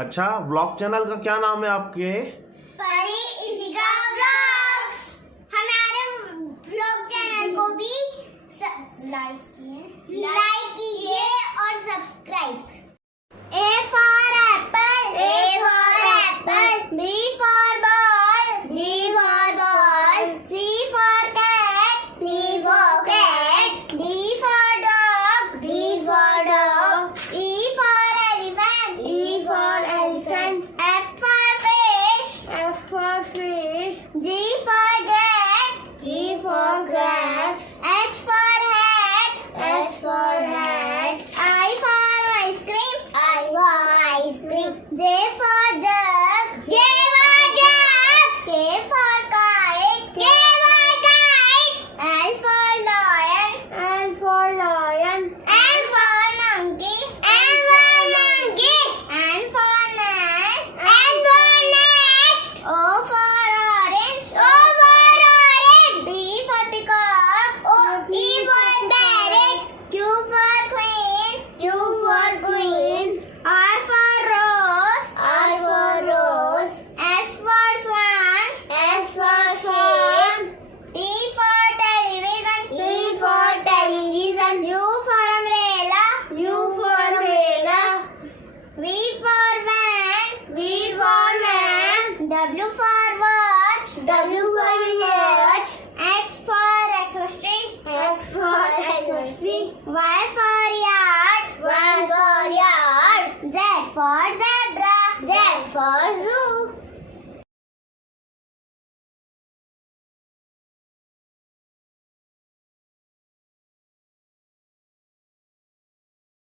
अच्छा, vlog channel का क्या नाम है आपके? परी इशिका व्लॉग्स। हमारे व्लॉग चैनल को भी लाइक कीजिए और subscribe. A for apple, A for apple, B for ball, B for ball, C for cat, C for cat, D for dog, D for dog, E for elephant, E for elephant, F for fish, F for fish, G for grapes, G for grapes, H for hat, H for hat, I for ice cream, I for ice cream, J for jug, J for jug, K for kite, K for kite, L for lion, L for lion, M for monkey, M for monkey, N for nest, N for nest, O for orange, O for orange, P for peacock, O P for parrot, Q for queen, Q for queen, R for rose, R for rose, S for swan, S for swan, T for television, T for television, U for umbrella, U for umbrella, V for van, V for van, W for watch, W for watch, X for Xmas tree, X for Xmas tree, Y for yard, Y for yard, Z for zebra, Z for zoo.